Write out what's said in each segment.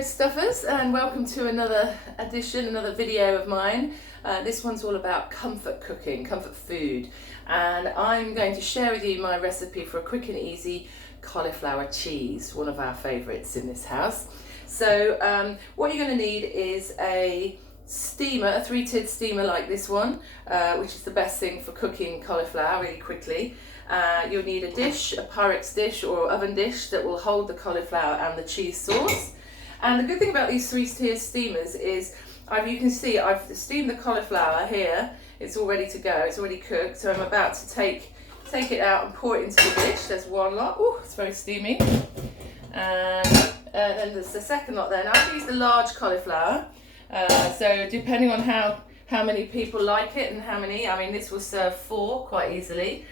Hello stuffers, and welcome to another video of mine. This one's all about comfort cooking, comfort food, and I'm going to share with you my recipe for a quick and easy cauliflower cheese, one of our favourites in this house. So what you're going to need is a steamer, a 3-tiered steamer like this one, which is the best thing for cooking cauliflower really quickly. You'll need a dish, a Pyrex dish or oven dish that will hold the cauliflower and the cheese sauce. And the good thing about these 3-tier steamers is, you can see I've steamed the cauliflower here. It's all ready to go, it's already cooked, so I'm about to take it out and pour it into the dish. There's one lot. Oh, it's very steamy. And then there's the second lot there. Now I've used the large cauliflower, so depending on how many people like it and how many, this will serve 4 quite easily.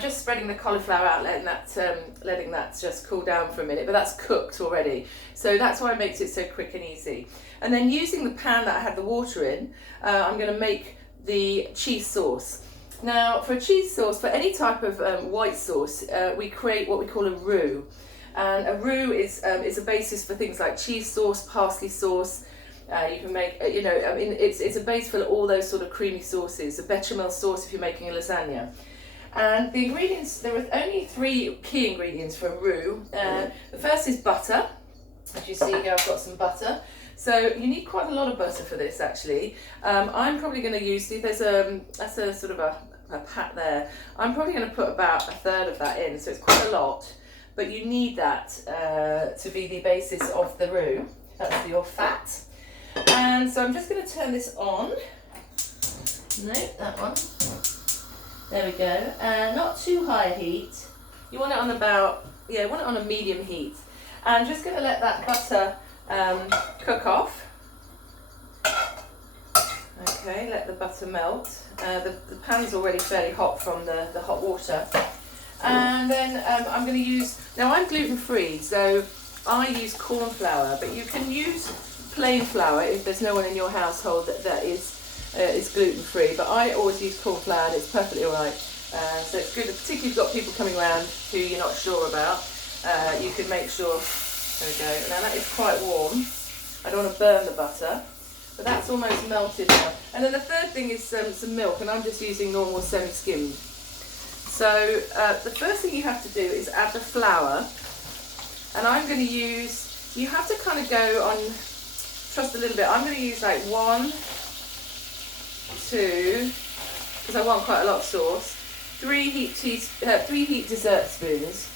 Just spreading the cauliflower out, letting that just cool down for a minute, but that's cooked already. So that's why it makes it so quick and easy. And then using the pan that I had the water in, I'm going to make the cheese sauce. Now for a cheese sauce, for any type of white sauce, we create what we call a roux. And a roux is a basis for things like cheese sauce, parsley sauce. You can make, it's a base for all those sort of creamy sauces. A bechamel sauce if you're making a lasagna. And the ingredients, there are only 3 key ingredients for a roux. The first is butter. As you see here, I've got some butter. So you need quite a lot of butter for this actually. I'm probably going to use, that's a sort of a pat there. I'm probably going to put about 1/3 of that in, so it's quite a lot. But you need that to be the basis of the roux. That's your fat. And so I'm just going to turn this on. No, that one. There we go. Not too high heat. You want it on want it on a medium heat. I'm just going to let that butter cook off. Okay, let the butter melt. The pan's already fairly hot from the hot water. And then I'm going to use, now I'm gluten free, so I use corn flour, but you can use plain flour if there's no one in your household that is gluten free, but I always use corn flour and it's perfectly alright. So it's good, particularly if you've got people coming around who you're not sure about. You can make sure, there we go, now that is quite warm. I don't want to burn the butter, but that's almost melted now. And then the third thing is some milk, and I'm just using normal semi-skimmed. So the first thing you have to do is add the flour, and I'm going to use, you have to kind of go on, trust a little bit, I'm going to use like 1, 2, because I want quite a lot of sauce, 3 heat dessert spoons,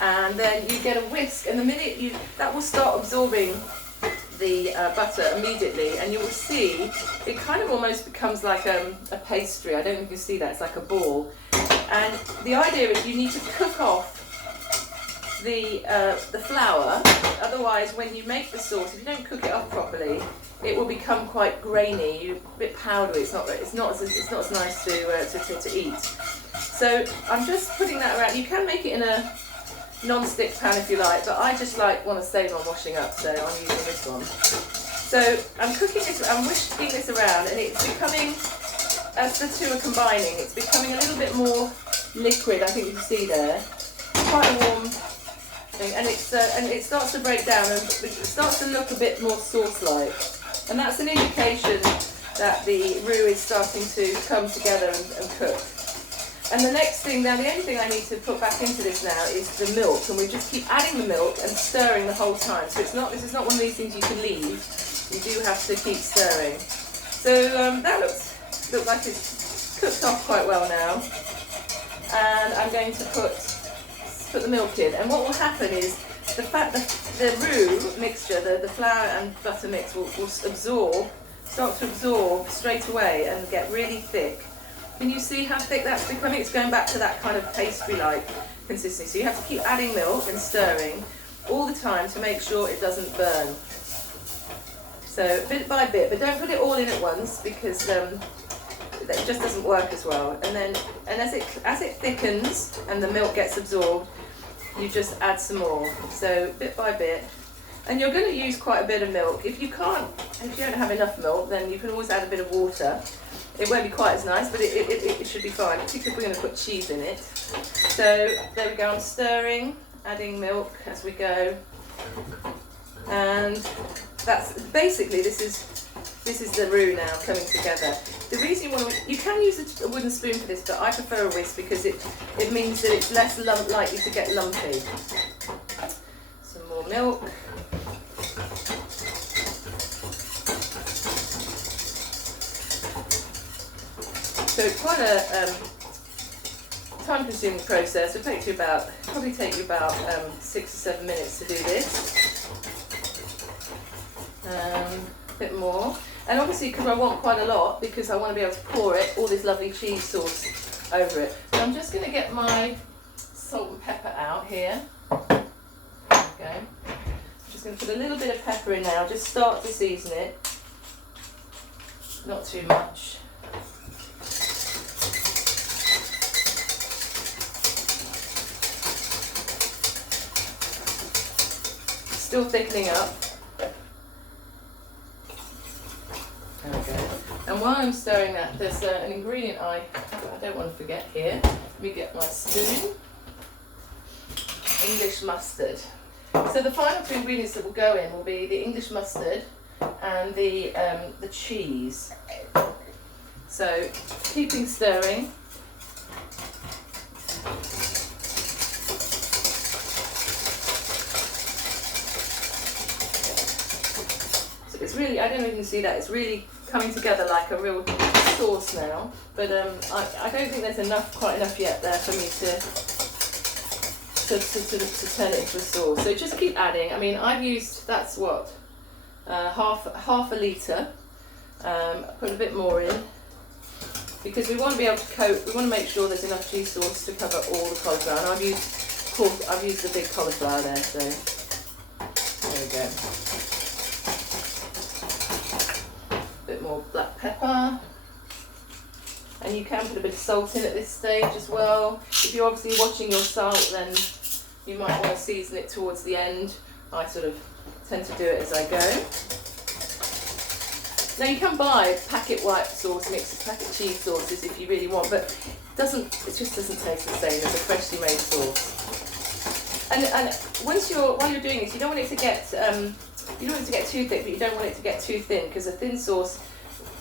and then you get a whisk, and the minute that will start absorbing the butter immediately, and you will see it kind of almost becomes like a pastry. I don't know if you can see that, it's like a ball. And the idea is you need to cook off the flour, otherwise when you make the sauce, if you don't cook it off properly, it will become quite grainy, a bit powdery. It's not as nice to eat. So I'm just putting that around. You can make it in a non-stick pan if you like, but I just want to save on washing up, so I'm using this one. So I'm cooking this, I'm whisking this around, and it's becoming, as the two are combining, it's becoming a little bit more liquid. I think you can see there, quite a warm thing, and it starts to break down and it starts to look a bit more sauce-like, and that's an indication that the roux is starting to come together and cook. And the next thing, now the only thing I need to put back into this now is the milk, and we just keep adding the milk and stirring the whole time. So this is not one of these things you can leave. You do have to keep stirring. So that looks like it's cooked off quite well now. And I'm going to put the milk in. And what will happen is the roux mixture, the flour and butter mix will start to absorb straight away and get really thick. Can you see how thick that's becoming? It's going back to that kind of pastry-like consistency. So you have to keep adding milk and stirring all the time to make sure it doesn't burn. So bit by bit, but don't put it all in at once, because it just doesn't work as well. And as it thickens and the milk gets absorbed, you just add some more. So bit by bit. And you're going to use quite a bit of milk. If you don't have enough milk, then you can always add a bit of water. It won't be quite as nice, but it should be fine, particularly if we're going to put cheese in it. So there we go, I'm stirring, adding milk as we go. And that's basically, this is the roux now coming together. The reason you can use a wooden spoon for this, but I prefer a whisk because it means that it's less likely to get lumpy. Some more milk. So it's quite a time-consuming process. It'll probably take you about 6 or 7 minutes to do this. A bit more. And obviously, because I want quite a lot, because I want to be able to pour all this lovely cheese sauce over it. So I'm just going to get my salt and pepper out here. There we go. I'm just going to put a little bit of pepper in now. Just start to season it. Not too much. Still thickening up. There we go. And while I'm stirring that, there's an ingredient I don't want to forget here. Let me get my spoon. English mustard. So the final two ingredients that will go in will be the English mustard and the cheese. So keeping stirring. It's really, I don't know if you can see that, it's really coming together like a real sauce now, but I don't think there's quite enough yet there for me to turn it into a sauce. So just keep adding. I mean, I've used, that's what, half a litre. Put a bit more in, because we want to be able to coat, we want to make sure there's enough cheese sauce to cover all the cauliflower. And I've used the big cauliflower there, so there we go. More black pepper, and you can put a bit of salt in at this stage as well. If you're obviously watching your salt, then you might want to season it towards the end. I sort of tend to do it as I go. Now you can buy packet white sauce mixes, packet cheese sauces if you really want, but it just doesn't taste the same as a freshly made sauce. And while you're doing this, you don't want it to get you don't want it to get too thick, but you don't want it to get too thin, because a thin sauce,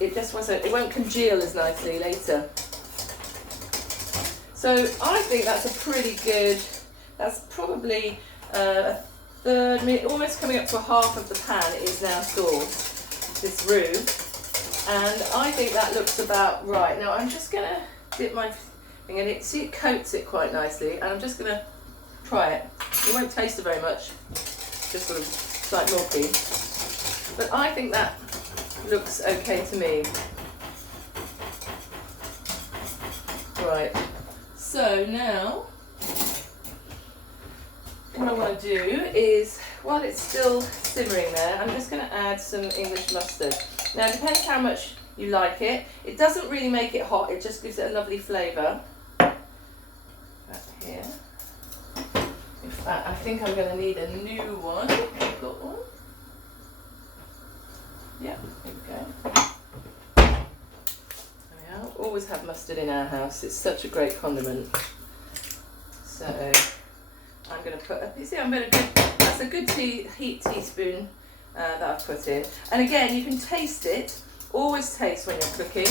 it won't congeal as nicely later. So I think that's a pretty good, that's probably a third, almost coming up to a half of the pan is now sauced, this roux. And I think that looks about right. Now I'm just going to dip my finger in it, see it coats it quite nicely, and I'm just going to try it. It won't taste it very much, just sort of slight milky. But I think that looks okay to me. Right, so now what I want to do is, while it's still simmering there, I'm just going to add some English mustard. Now it depends how much you like it. It doesn't really make it hot, it just gives it a lovely flavour. Back here. In fact, I think I'm going to need a new one. I've got one. Yeah, there we go. There we are. Always have mustard in our house. It's such a great condiment. So I'm going to put, you see, that's a good heat teaspoon that I've put in. And again, you can taste it. Always taste when you're cooking.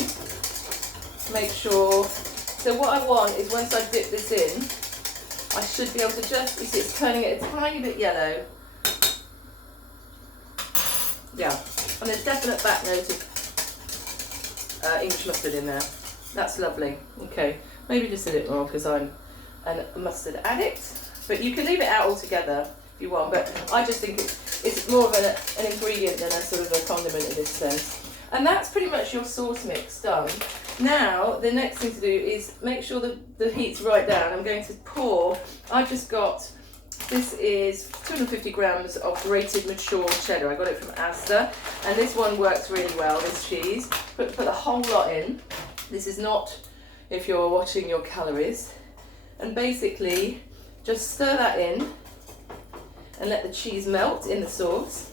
Make sure. So what I want is, once I dip this in, I should be able to just, you see, it's turning it a tiny bit yellow. Yeah. And there's definite back note of English mustard in there. That's lovely. Okay, maybe just a little more because I'm a mustard addict. But you can leave it out altogether if you want. But I just think it's more of an ingredient than a sort of a condiment in this sense. And that's pretty much your sauce mix done. Now, the next thing to do is make sure that the heat's right down. I'm going to pour, I've just got, this is 250 grams of grated mature cheddar. I got it from Asda, and this one works really well, this cheese. Put a whole lot in. This is not if you're watching your calories. And basically, just stir that in and let the cheese melt in the sauce.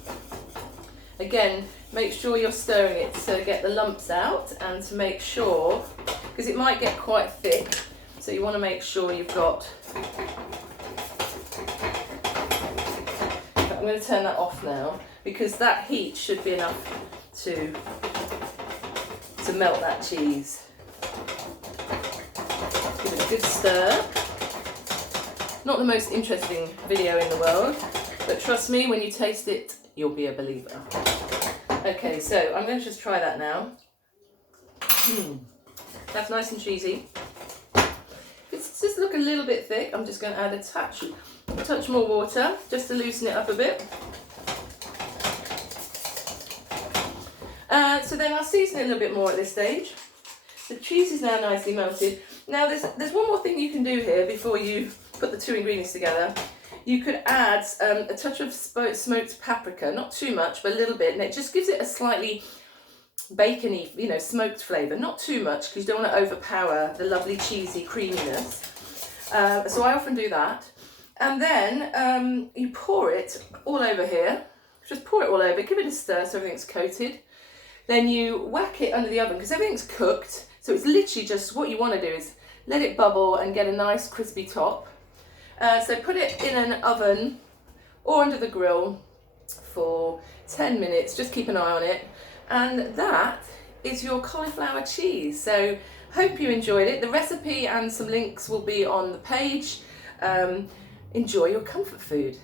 Again, make sure you're stirring it to get the lumps out, and to make sure, because it might get quite thick, so you want to make sure you've got I'm going to turn that off now because that heat should be enough to melt that cheese. Give it a good stir. Not the most interesting video in the world, but trust me, when you taste it, you'll be a believer. Okay, so I'm going to just try that now. That's nice and cheesy. It's just look a little bit thick. I'm just going to add a touch more water just to loosen it up a bit. So then I'll season it a little bit more at this stage. The cheese is now nicely melted. Now there's one more thing you can do here before you put the two ingredients together. You could add a touch of smoked paprika, not too much, but a little bit, and it just gives it a slightly bacony, smoked flavour. Not too much because you don't want to overpower the lovely cheesy creaminess. So I often do that. And then you pour it all over here. Just pour it all over, give it a stir so everything's coated. Then you whack it under the oven because everything's cooked. So it's literally just what you want to do is let it bubble and get a nice crispy top. So put it in an oven or under the grill for 10 minutes. Just keep an eye on it. And that is your cauliflower cheese. So hope you enjoyed it. The recipe and some links will be on the page. Enjoy your comfort food.